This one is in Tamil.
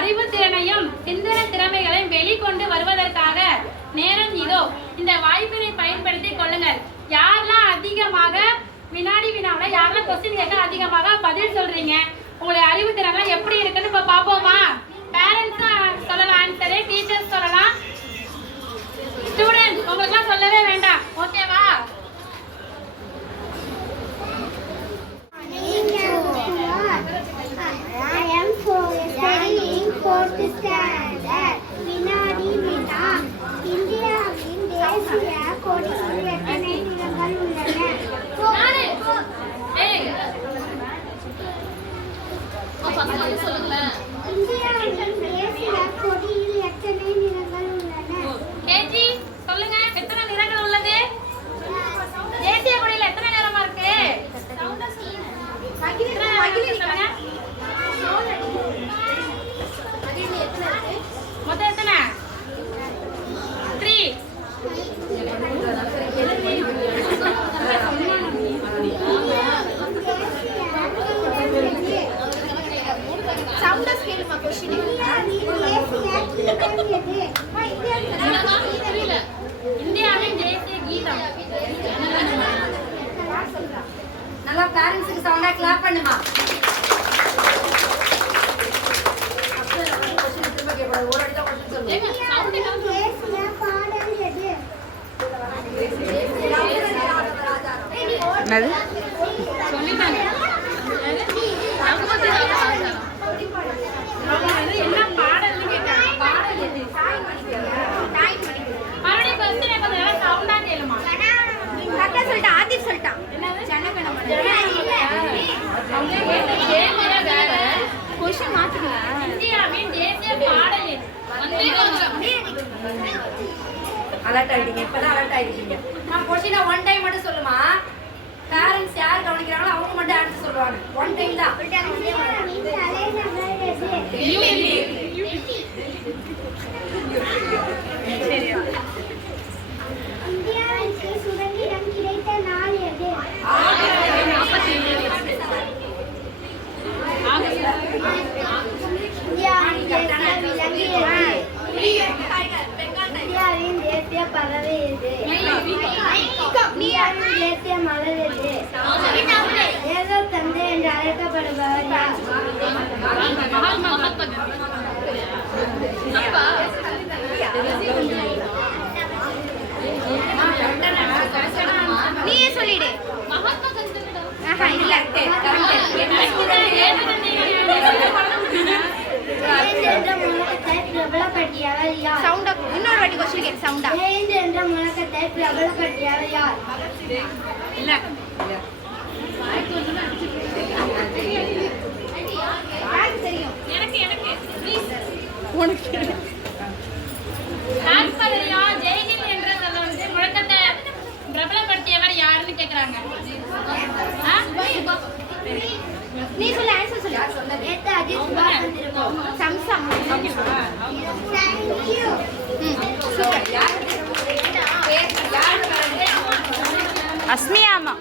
அறிவுத்திறனையும் சிந்தனை திறமைகளையும் வெளிக்கொண்டு வருவதற்காக நேரம் இதோ. இந்த வாய்ப்பினை பயன்படுத்தி கொள்ளுங்கள். யாரெல்லாம் அதிகமாக வினாவில் யாரெல்லாம் கொஸ்டின் கேட்க அதிகமாக பதில் சொல்றீங்க, உங்களுடைய அறிவுத்திறன்லாம் எப்படி இருக்குன்னு இப்ப பாப்போமா? பேரண்ட்ஸ் சொல்லலாம் ஆன்சரு, டீச்சர்ஸ் சொல்லலாம், ஸ்டூடெண்ட்ஸ் உங்களுக்குலாம் சொல்லவே வேண்டாம். ஓகேவா? இந்தியாவின் தேசிய கொடியில் எத்தனை நிறங்கள் உள்ளன? இந்தியாவின் தேசிய கொடியில் எத்தனை நிறங்கள் உள்ளன? கேஜி சொல்லுங்க, எத்தனை நிறங்கள் உள்ளது? தேசிய கொடியில எத்தனை நிறமா இருக்கு? மொத்தம் எத்தனை? 3. இந்தியாவின் தேசிய கீதம். நல்லா பேரண்ட்ஸுக்கு சவுண்டா கிளாப் பண்ணுமா? என்ன பாடல்னு கேட்டாங்க. பாடல் எது? மறுபடியும் கொஸ்டின் கொஞ்சம் நல்லா சவுண்டா கேளுமா? கரெக்டா சொல்லிட்டான், ஆதிப் சொல்லிட்டான். இந்தியாவின் தேசிய பாடல் எது? அலர்ட் ஆயிட்டீங்க, இப்பதான் அலர்ட் ஆயிட்டீங்க. நான் கொஸ்டினை ஒன் டைம் மட்டும் சொல்லுமா? பேரண்ட்ஸ் யார் கவனிக்கிறாங்களோ அவங்க மட்டும் ஆன்சர் சொல்லுவாங்க. ஒன் டைம் தான். இந்தியாவிற்கு சுதந்திரம் கிடைத்த நாள் எது? இந்தியாவின் தேசிய பறவை எது? இந்தியாவின் தேசிய மலர் எது? ஏதோ தந்தை என்று அழைக்கப்படுபவர் யார்? நீயே சொல்லிடு. இல்ல என்ற முழக்கத்தை பிரபலப்படுத்தியவர் யார்? சவுண்டா இன்னொரு வாட்டி क्वेश्चन கேட்க சவுண்டா. என்ற முழக்கத்தை பிரபலப்படுத்தியவர் யார்? இல்ல எனக்கு ப்ளீஸ் உனக்கு தாற்பரியா ஜெய்ஹிந்த் என்ற வந்து முழக்கத்தை பிரபலப்படுத்தியவர் யாருன்னு கேக்குறாங்க. நீ சொல்ல ஆன்சர் சொல்லு. நேதாஜி சுபாஷ் Chandra Bose. Chamcham. Thank you. Super. Asmiya அம்மா.